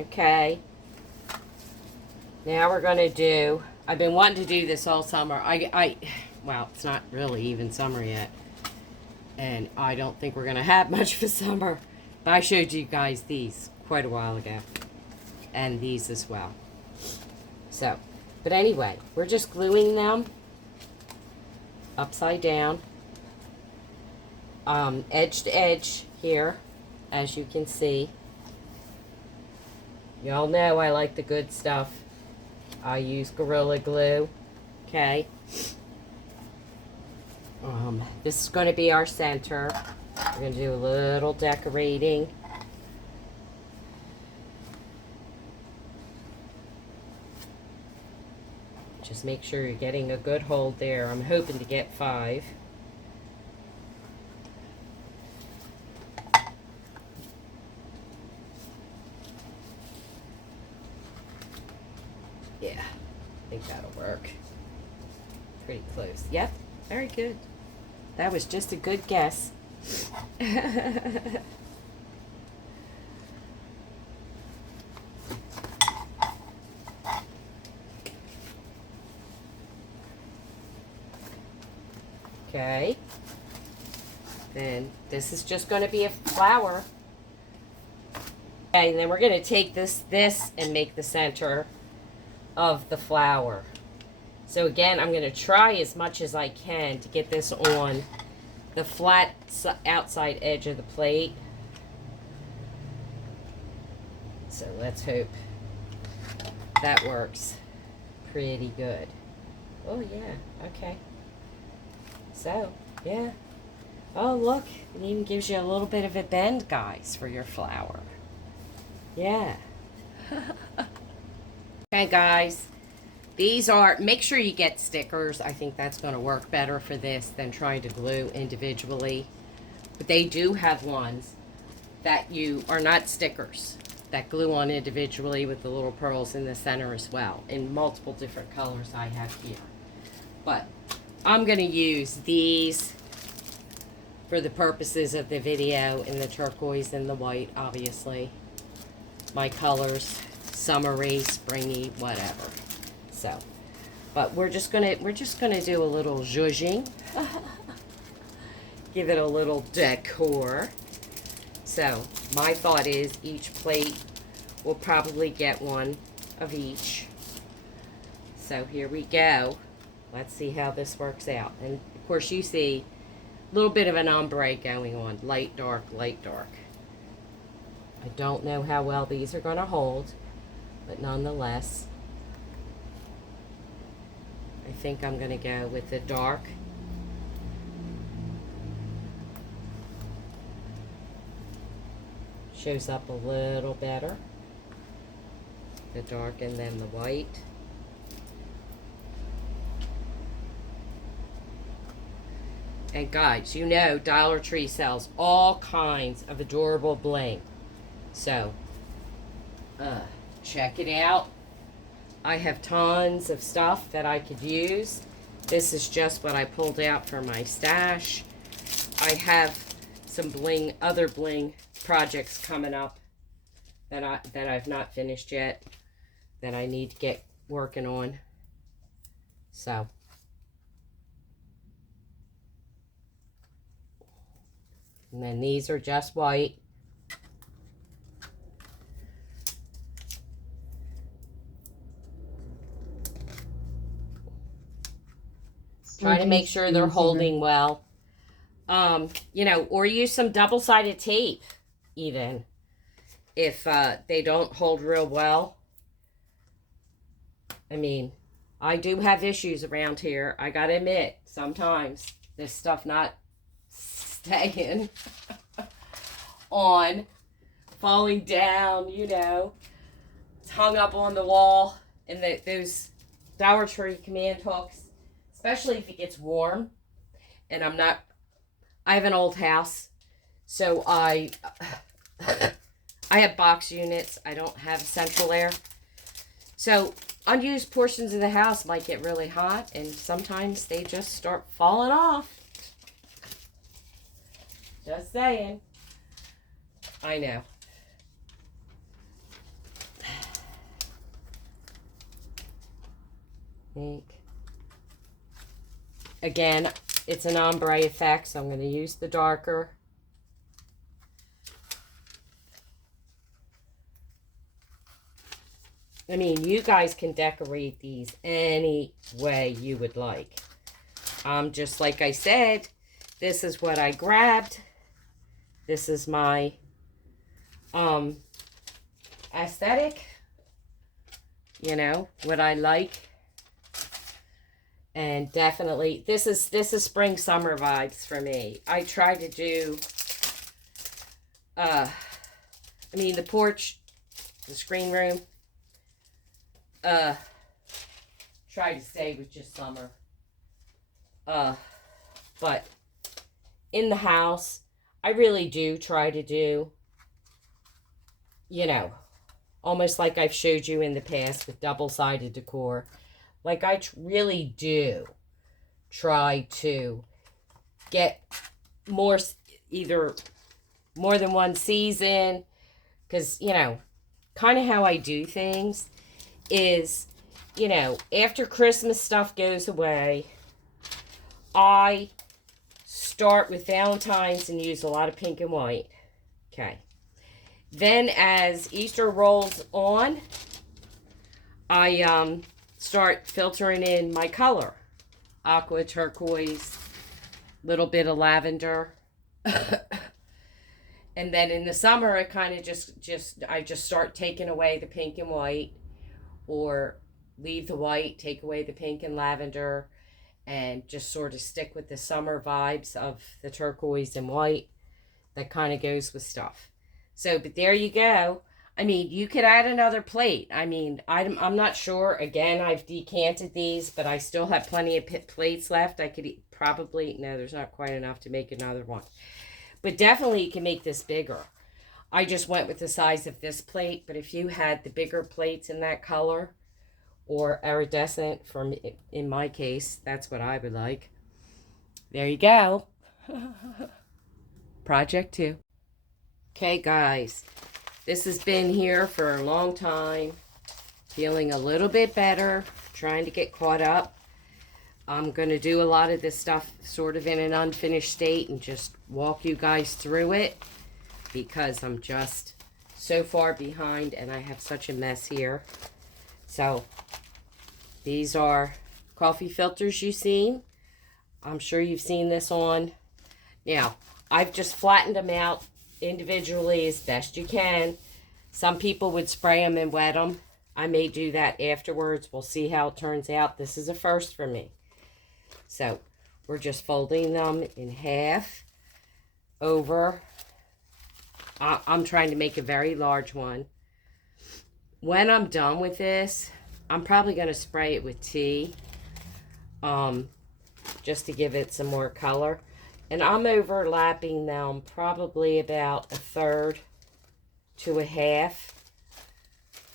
Okay. Now we're going to do, I've been wanting to do this all summer. Well, it's not really even summer yet. And I don't think we're going to have much for summer. But I showed you guys these quite a while ago. And these as well. So, but anyway, we're just gluing them upside down. Edge to edge here, as you can see. Y'all know I like the good stuff. I use Gorilla Glue. Okay. This is going to be our center. We're going to do a little decorating. Just make sure you're getting a good hold there. I'm hoping to get 5. Yeah, I think that'll work. Pretty close. Yep, very good. That was just a good guess. Okay. Then this is just going to be a flower. Okay, and then we're going to take this and make the center of the flower. So again, I'm going to try as much as I can to get this on the flat outside edge of the plate. So let's hope that works pretty good. Oh yeah, okay. So, yeah. Oh look, it even gives you a little bit of a bend, guys, for your flower. Yeah. Okay, guys. These are, make sure you get stickers. I think that's going to work better for this than trying to glue individually. But they do have ones that you are not stickers, that glue on individually with the little pearls in the center as well, in multiple different colors I have here. But I'm going to use these for the purposes of the video, in the turquoise and the white, obviously. My colors, summery, springy, whatever. So, but we're just gonna do a little zhuzhing. Give it a little decor. So, my thought is each plate will probably get one of each. So here we go. Let's see how this works out. And of course you see a little bit of an ombre going on. Light, dark, light, dark. I don't know how well these are going to hold, but nonetheless, I think I'm going to go with the dark. Shows up a little better. The dark and then the white. And guys, you know Dollar Tree sells all kinds of adorable bling. So, check it out. I have tons of stuff that I could use. This is just what I pulled out from my stash. I have some bling, other bling projects coming up that I've not finished yet, that I need to get working on. So, and then these are just white. Try to make sure they're holding well. You know, or use some double-sided tape, even, if they don't hold real well. I mean, I do have issues around here. I gotta admit, sometimes this stuff not staying on, falling down, you know. It's hung up on the wall, and those Dollar Tree command hooks, especially if it gets warm, and I have an old house, so I have box units. I don't have central air. So unused portions of the house might get really hot, and sometimes they just start falling off. Just saying. I know. think. Again, it's an ombre effect, so I'm going to use the darker. I mean, you guys can decorate these any way you would like. Just like I said, this is what I grabbed. This is my aesthetic. You know, what I like. And definitely, this is spring summer vibes for me. I try to do, I mean, the porch, the screen room, try to stay with just summer. But in the house, I really do try to do, you know, almost like I've showed you in the past with double-sided decor. Like, I really do try to get more, either more than one season. Because, you know, kind of how I do things is, you know, after Christmas stuff goes away, I start with Valentine's and use a lot of pink and white. Okay. Then as Easter rolls on, I start filtering in my color. Aqua, turquoise, little bit of lavender. And then in the summer, I kind of I just start taking away the pink and white, or leave the white, take away the pink and lavender, and just sort of stick with the summer vibes of the turquoise and white that kind of goes with stuff. So, but there you go. I mean, you could add another plate. I mean, I'm not sure. Again, I've decanted these, but I still have plenty of plates left. I could probably, no, there's not quite enough to make another one. But definitely you can make this bigger. I just went with the size of this plate, but if you had the bigger plates in that color, or iridescent, in my case, that's what I would like. There you go. Project 2. Okay, guys. This has been here for a long time. Feeling a little bit better. Trying to get caught up. I'm going to do a lot of this stuff sort of in an unfinished state and just walk you guys through it, because I'm just so far behind and I have such a mess here. So, these are coffee filters you've seen. I'm sure you've seen this on. Now, I've just flattened them out individually as best you can. Some people would spray them and wet them. I may do that afterwards. We'll see how it turns out. This is a first for me. So, we're just folding them in half over. I'm trying to make a very large one. When I'm done with this, I'm probably going to spray it with tea, just to give it some more color. And I'm overlapping them probably about 1/3 to 1/2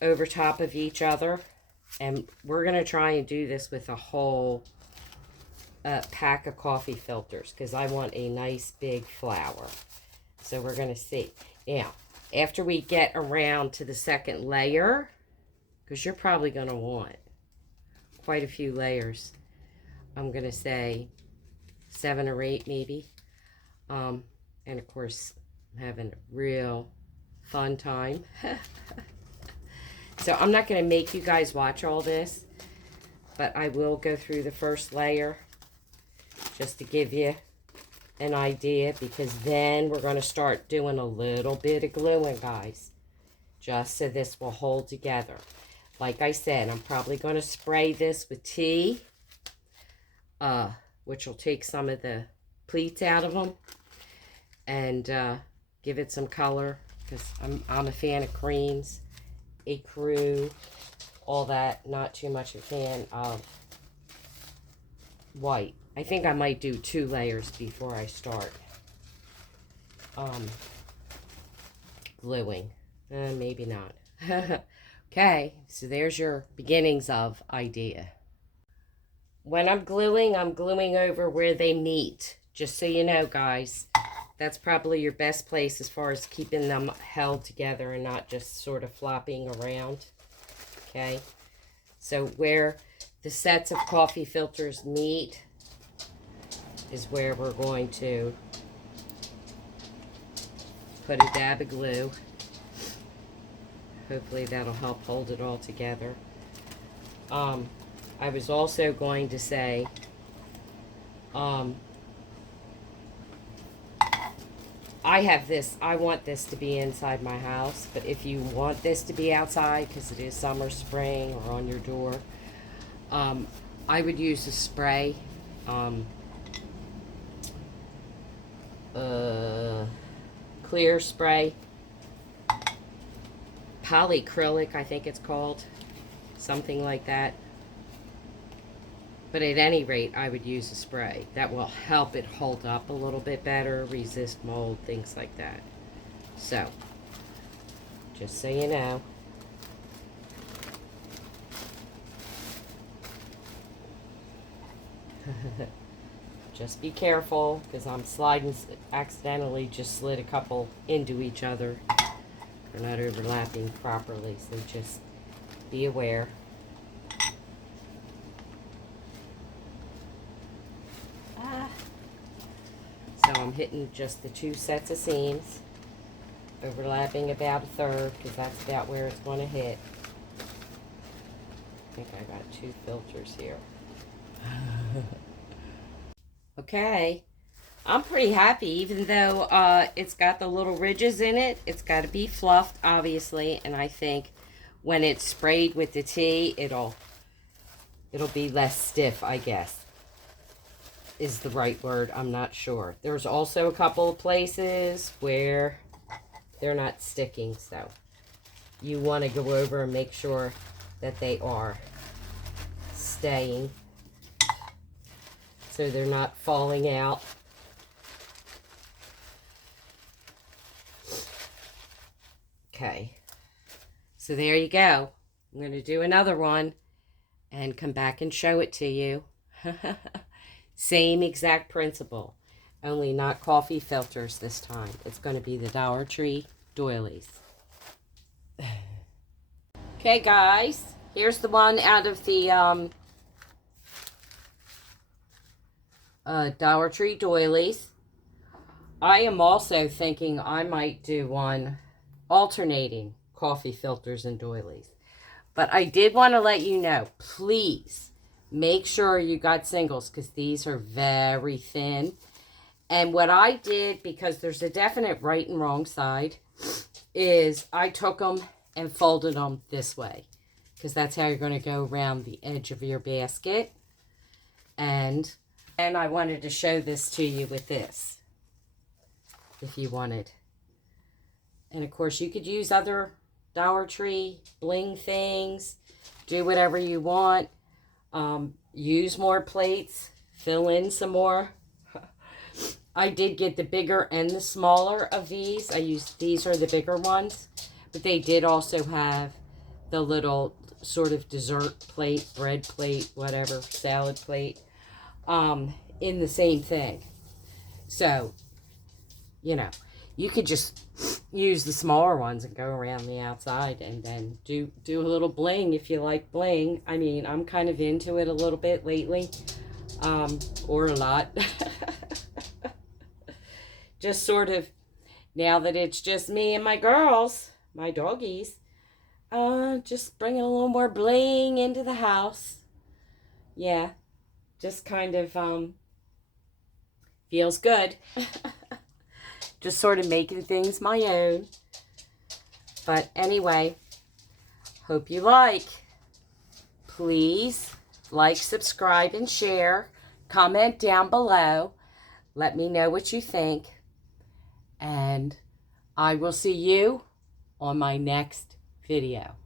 over top of each other. And we're going to try and do this with a whole pack of coffee filters, because I want a nice big flower. So we're going to see. Now, after we get around to the second layer, because you're probably going to want quite a few layers. I'm going to say 7 or 8 maybe. And of course, I'm having a real fun time. So I'm not going to make you guys watch all this, but I will go through the first layer just to give you an idea, because then we're going to start doing a little bit of gluing, guys, just so this will hold together. Like I said, I'm probably going to spray this with tea, which will take some of the pleats out of them and give it some color, because I'm a fan of creams, ecru, all that. Not too much a fan of white. I think I might do 2 layers before I start gluing. Maybe not. Okay, so there's your beginnings of idea. When I'm gluing over where they meet. Just so you know, guys, that's probably your best place as far as keeping them held together and not just sort of flopping around. Okay, so where the sets of coffee filters meet is where we're going to put a dab of glue. Hopefully that'll help hold it all together. I was also going to say, I want this to be inside my house, but if you want this to be outside, because it is summer, spring, or on your door, I would use a spray, clear spray, polyacrylic, I think it's called, something like that. But at any rate, I would use a spray. That will help it hold up a little bit better, resist mold, things like that. So, just so you know. Just be careful, because I'm accidentally just slid a couple into each other. They're not overlapping properly, so just be aware. So I'm hitting just the 2 sets of seams, overlapping about a third, because that's about where it's going to hit. I think I got 2 filters here. Okay, I'm pretty happy, even though it's got the little ridges in it. It's got to be fluffed, obviously, and I think when it's sprayed with the tea, it'll be less stiff, I guess, is the right word. I'm not sure. There's also a couple of places where they're not sticking, so you want to go over and make sure that they are staying, so they're not falling out. Okay, so there you go. I'm going to do another one and come back and show it to you. Same exact principle, only not coffee filters this time. It's going to be the Dollar Tree doilies. Okay, guys, here's the one out of the Dollar Tree doilies. I am also thinking I might do one alternating coffee filters and doilies. But I did want to let you know, please make sure you got singles, because these are very thin. And what I did, because there's a definite right and wrong side, is I took them and folded them this way, because that's how you're going to go around the edge of your basket. And I wanted to show this to you with this, if you wanted. And of course, you could use other Dollar Tree bling things, do whatever you want. Use more plates, fill in some more. I did get the bigger and the smaller of these. These are the bigger ones, but they did also have the little sort of dessert plate, bread plate, whatever, salad plate, in the same thing. So, you know, you could just use the smaller ones and go around the outside, and then do a little bling if you like bling. I mean, I'm kind of into it a little bit lately, or a lot. Just sort of, now that it's just me and my girls, my doggies, just bringing a little more bling into the house. Yeah, just kind of feels good. Just sort of making things my own. But anyway, hope you like. Please like, subscribe, and share. Comment down below. Let me know what you think. And I will see you on my next video.